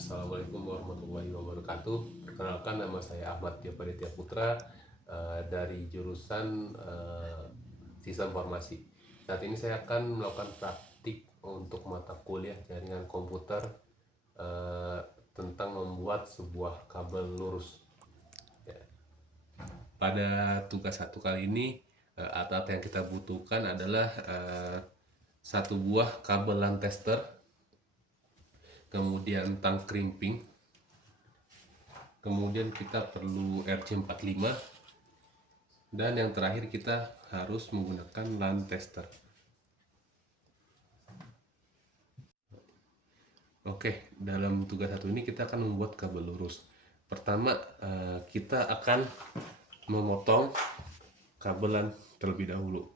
Assalamualaikum warahmatullahi wabarakatuh. Perkenalkan, nama saya Ahmad Diapaditya Putra dari jurusan Sistem Informasi. Saat ini saya akan melakukan praktik untuk mata kuliah jaringan komputer tentang membuat sebuah kabel lurus. Ya. Pada tugas satu kali ini, alat yang kita butuhkan adalah satu buah kabel LAN tester, kemudian tang crimping, kemudian kita perlu RJ45, dan yang terakhir kita harus menggunakan LAN tester. Oke, dalam tugas satu ini kita akan membuat kabel lurus. Pertama, kita akan memotong kabel LAN terlebih dahulu.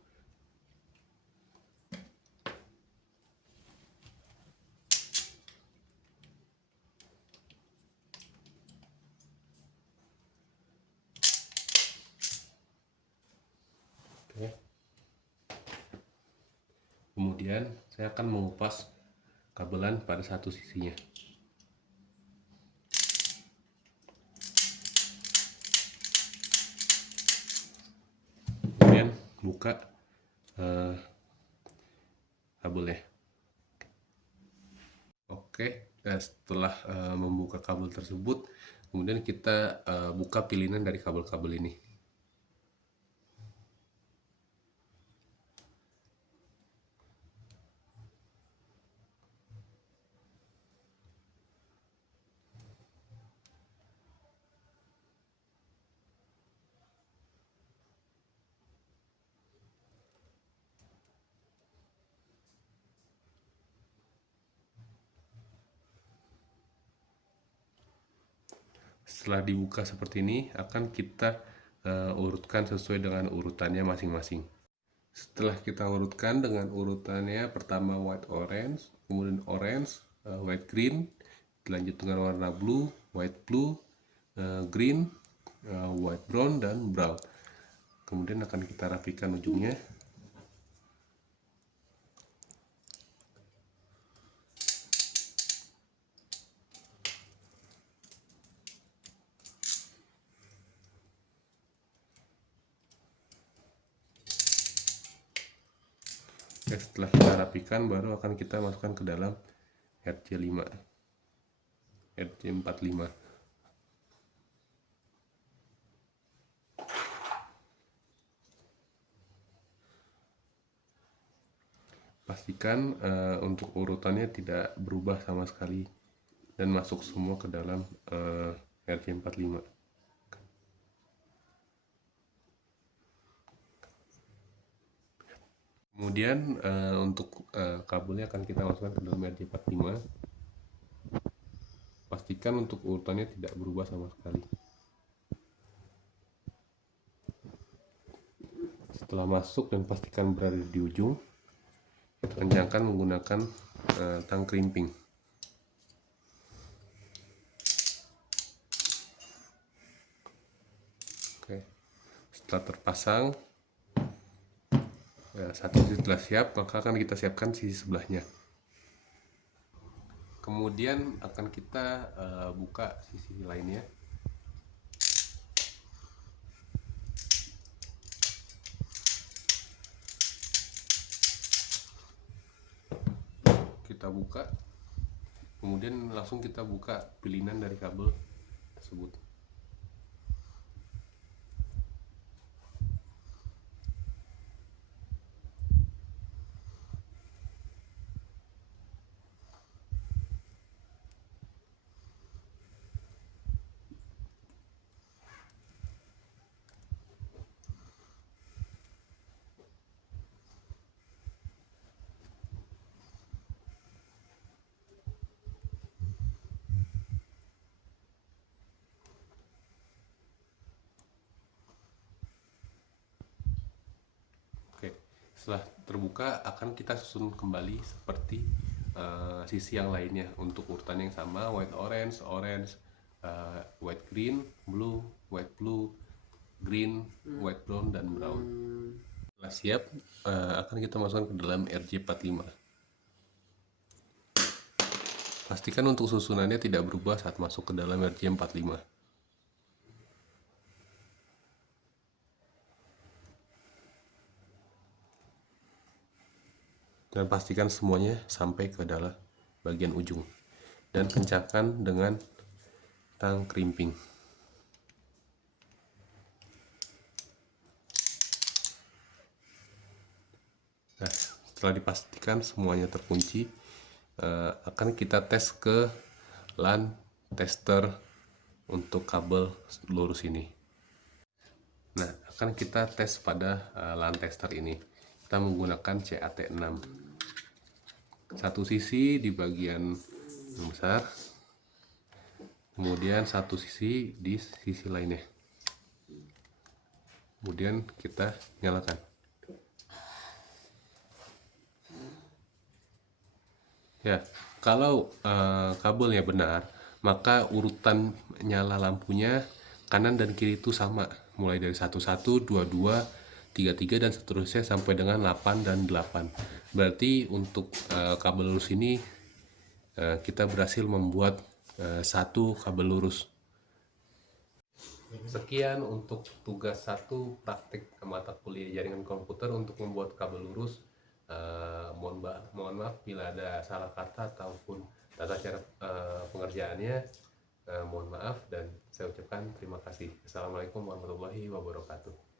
Oke. Kemudian saya akan mengupas kabelan pada satu sisinya. Kemudian buka kabelnya. Oke, setelah membuka kabel tersebut, kemudian kita buka pilihan dari kabel-kabel ini. Setelah dibuka seperti ini, akan kita urutkan sesuai dengan urutannya masing-masing. Setelah kita urutkan dengan urutannya, pertama white orange, kemudian orange, white green, dilanjut dengan warna blue, green, white brown, dan brown. Kemudian akan kita rapikan ujungnya. Oke, setelah kita rapikan, baru akan kita masukkan ke dalam RJ45. Pastikan untuk urutannya tidak berubah sama sekali dan masuk semua ke dalam RJ45. Kemudian untuk kabelnya akan kita masukkan ke dalam RJ45. Pastikan untuk urutannya tidak berubah sama sekali. Setelah masuk dan pastikan berada di ujung, kencangkan menggunakan tang crimping. Oke, setelah terpasang, satu sisi telah siap, maka akan kita siapkan sisi sebelahnya. Kemudian akan kita buka sisi lainnya. Kita buka, kemudian langsung kita buka pilihan dari kabel tersebut. Setelah terbuka, akan kita susun kembali seperti sisi yang lainnya untuk urutan yang sama: white orange, white green, white blue, green, white brown, dan brown. Setelah siap, akan kita masukkan ke dalam RJ45. Pastikan untuk susunannya tidak berubah saat masuk ke dalam RJ45. Dan pastikan semuanya sampai ke dalam bagian ujung. Dan kencangkan dengan tang krimping. Nah, setelah dipastikan semuanya terkunci, akan kita tes ke LAN tester untuk kabel lurus ini. Nah, akan kita tes pada LAN tester ini. Kita menggunakan CAT6. Satu sisi di bagian yang besar, kemudian satu sisi di sisi lainnya. Kemudian kita nyalakan. Ya, kalau kabelnya benar, maka urutan nyala lampunya kanan dan kiri itu sama, mulai dari 11, 22, 33 dan seterusnya sampai dengan 8 dan 8. Berarti untuk kabel lurus ini kita berhasil membuat satu kabel lurus. Sekian untuk tugas 1 praktik mata kuliah jaringan komputer untuk membuat kabel lurus. Mohon maaf bila ada salah kata ataupun tata cara pengerjaannya. Mohon maaf dan saya ucapkan terima kasih. Assalamualaikum warahmatullahi wabarakatuh.